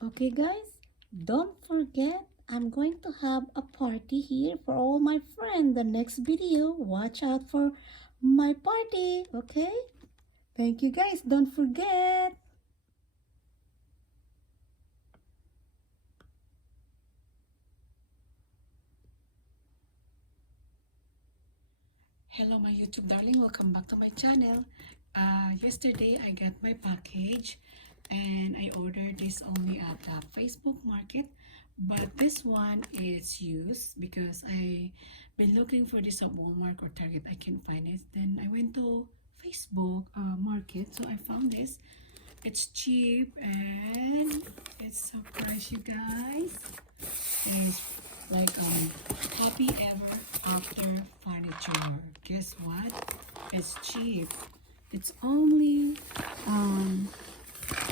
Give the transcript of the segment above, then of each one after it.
Okay, guys, don't forget I'm going to have a party here for all my friends. The next video, watch out for my party, okay? Thank you, guys. Don't forget. Hello, my YouTube darling. Welcome back to my channel. Yesterday, I got my package and I ordered this only at the Facebook Market. But this one is used because I been looking for this at Walmart or Target. I can't find it. Then I went to Facebook Market. So I found this. It's cheap and it's so price, you guys. It's like happy ever after furniture. Guess what? It's cheap. It's only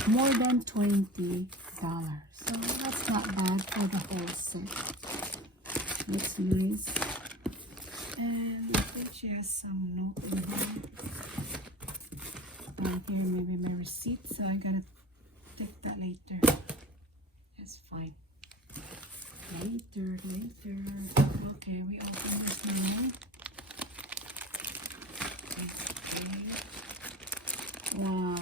more than $20. So that's not bad for the whole set. Looks nice. And I think she has some note in here. Right here, maybe my receipt. So I gotta take that later. That's fine. Later. Okay, we open this now. Okay. Wow.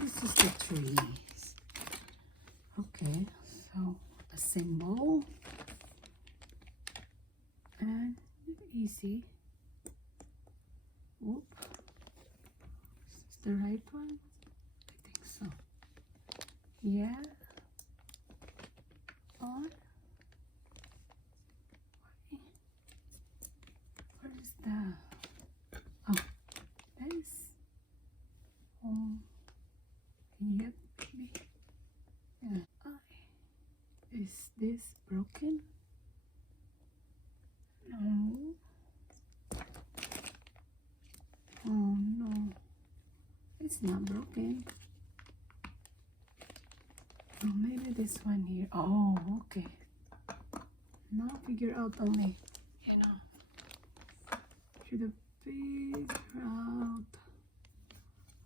This is the trees. Okay, so a symbol and easy. Whoop. Is this the right one? I think so. Yeah. On. Where is the? Oh, this. Yep, maybe. Yeah. Is this broken? No. Oh no. It's not broken. Oh, maybe this one here. Oh, okay. Now figure out only. You know. Should have figured out.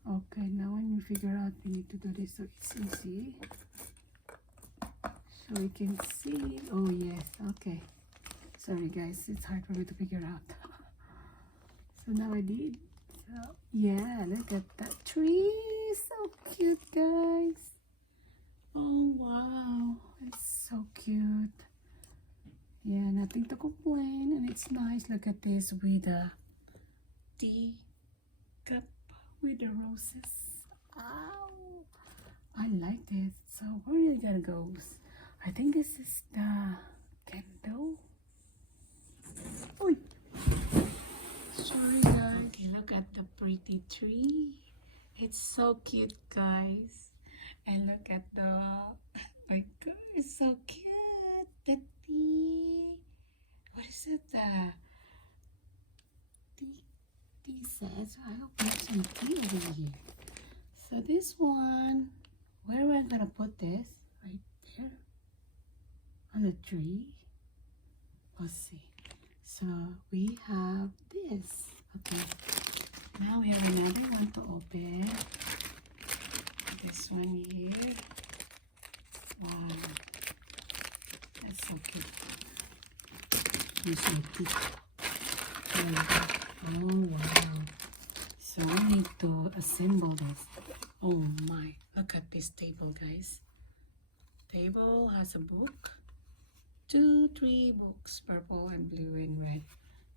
Okay, now when we figure out, we need to do this so it's easy. So we can see. Oh yes, okay. Sorry guys, it's hard for me to figure out. So now I did. So yeah, look at that tree. So cute, guys. Oh wow, it's so cute. Yeah, nothing to complain, and it's nice. Look at this with a tea cup with the roses. Ow, I like this. So where are you gonna go? I think this is the candle. Oi. Sorry guys. Okay, look at the pretty tree. It's so cute, guys. And look at the, my god, it's so cute. The tea. What is it? The tea says. I hope there's some tea over here. So this one, where am I gonna put this? Right there on the tree. Let's see. So we have this. Okay. Now we have another one to open. This one here. Wow. That's so cute. Here's my teeth. Oh wow. So I need to assemble this. Oh my. Look at this table, guys. Table has a book. 2, 3 books, purple and blue and red.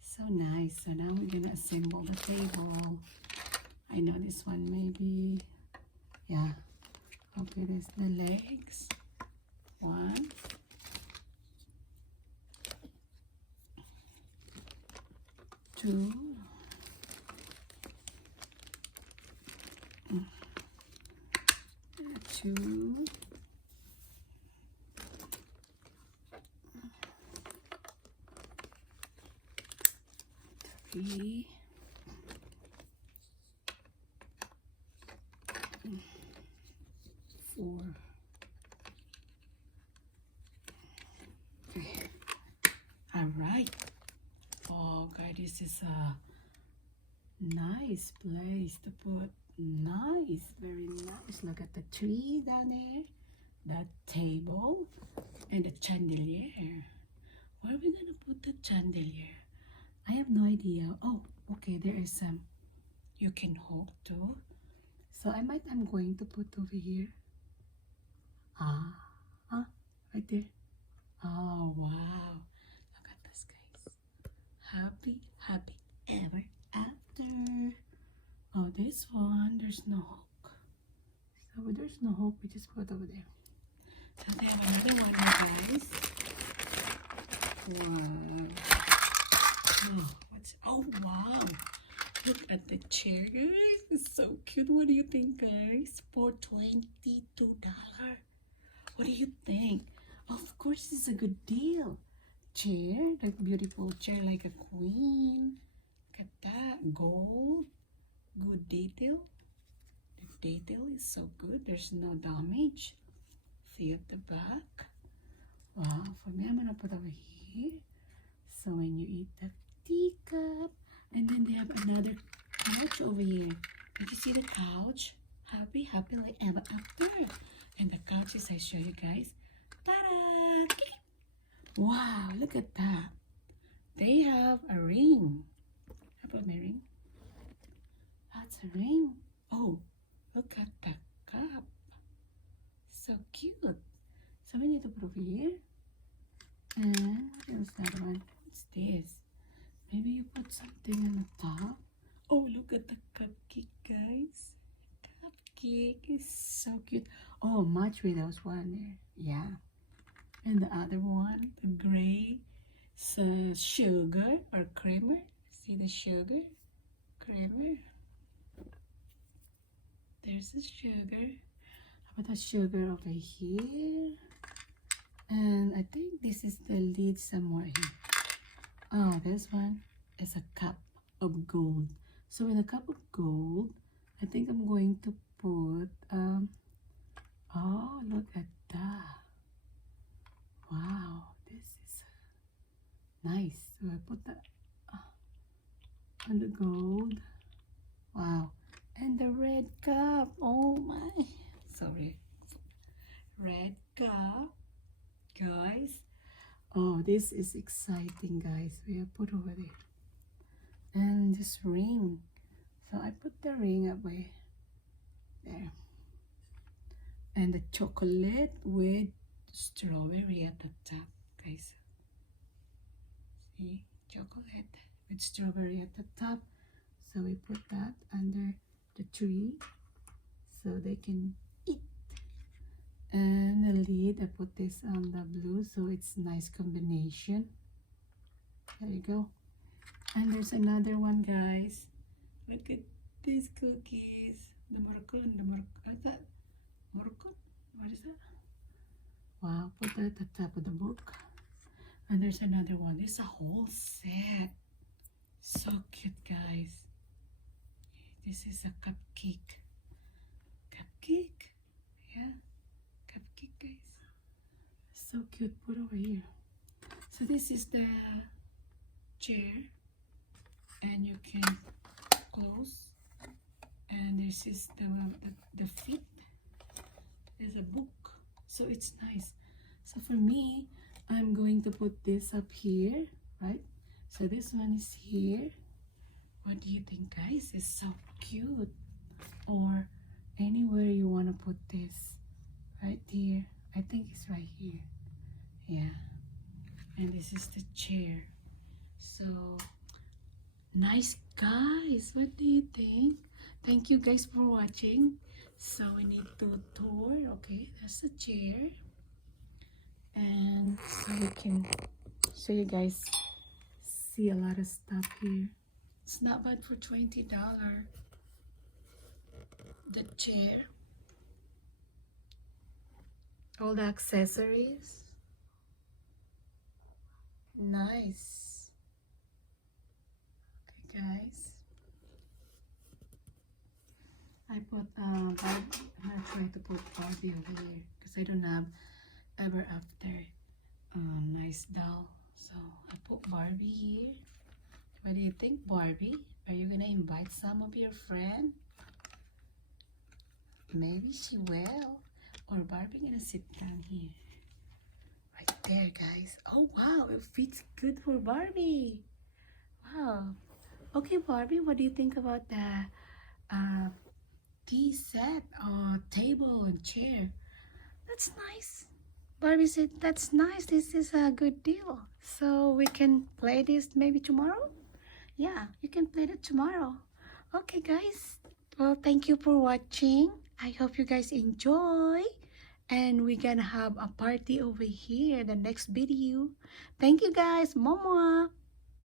So nice. So now we're gonna assemble the table. I know this one maybe. Yeah. Okay, there's the legs. 1, 2, 2, 3, 4, right. Oh, guys, this is a nice place to put. Nice, very nice. Look at the tree down there, the table, and the chandelier. Where are we gonna put the chandelier? I have no idea. Oh, okay, there is some you can hook too. So I'm going to put over here. Right there. Oh wow. Look at this, guys. Happy, happy ever after. Oh, this one, there's no hook. So there's no hook, we just put over there. So they have another one, guys. Wow. Oh, wow. Look at the chair, guys. It's so cute. What do you think, guys? For $22. What do you think? Of course, it's a good deal. Chair, like beautiful chair, like a queen. Look at that. Gold. Good detail. The detail is so good. There's no damage. See at the back. Wow. For me, I'm going to put over here. So when you eat the teacup. And then they have another couch over here. Did you see the couch? Happy, happy like ever after. And the couches I show you guys. Ta-da! Wow, look at that. They have a ring. How about my ring? That's a ring. Oh, look at the cup. So cute. So we need to put over here. And what's that one? What's this? Maybe you put something on the top. Oh, look at the cupcake, guys. Cupcake is so cute. Oh, match with those one there. Yeah. And the other one, the gray sugar or creamer. See the sugar? Creamer. There's the sugar. How about the sugar over here? And I think this is the lid somewhere here. Oh, this one is a cup of gold. So in a cup of gold, I think I'm going to put, oh, look at that. Wow, this is nice. So I put that on the gold. Wow. And the red cup. Oh my. Sorry. Red cup. Guys. Oh, this is exciting, guys. We have put over there. And this ring. So I put the ring up by there. And the chocolate with strawberry at the top, guys. See? Chocolate with strawberry at the top. So we put that under the tree so they can eat. And the lid, I put this on the blue so it's nice combination. There you go. And there's another one, guys. Look at these cookies. The Moroccan, what's that? Moroccan? What is that? Wow, put that at the top of the book. And there's another one. It's a whole set. So cute, guys. This is a cupcake. Cupcake? Yeah. Cupcake, guys. So cute. Put over here. So this is the chair. And you can close. And this is the feet. There's a book. So it's nice. So for me, I'm going to put this up here, right? So this one is here. What do you think, guys? It's so cute. Or anywhere you want to put this. Right here. I think it's right here. Yeah. And this is the chair. So, nice, guys. What do you think? Thank you, guys, for watching. So, we need to tour. Okay, that's the chair. And so we can show you guys see a lot of stuff here. It's not bad for $20. The chair. All the accessories. Nice. Okay, guys. I put I'm gonna try to put Barbie over here because I don't have ever after nice doll. So I put Barbie here. What do you think, Barbie? Are you gonna invite some of your friends? Maybe she will. Or Barbie gonna sit down here. Right there, guys. Oh wow, it fits good for Barbie. Wow. Okay, Barbie, what do you think about the uh, tea set or table and chair? That's nice. Barbie said, that's nice. This is a good deal. So we can play this maybe tomorrow? Yeah, you can play it tomorrow. Okay, guys. Well, thank you for watching. I hope you guys enjoy. And we're gonna have a party over here the next video. Thank you, guys. Momo.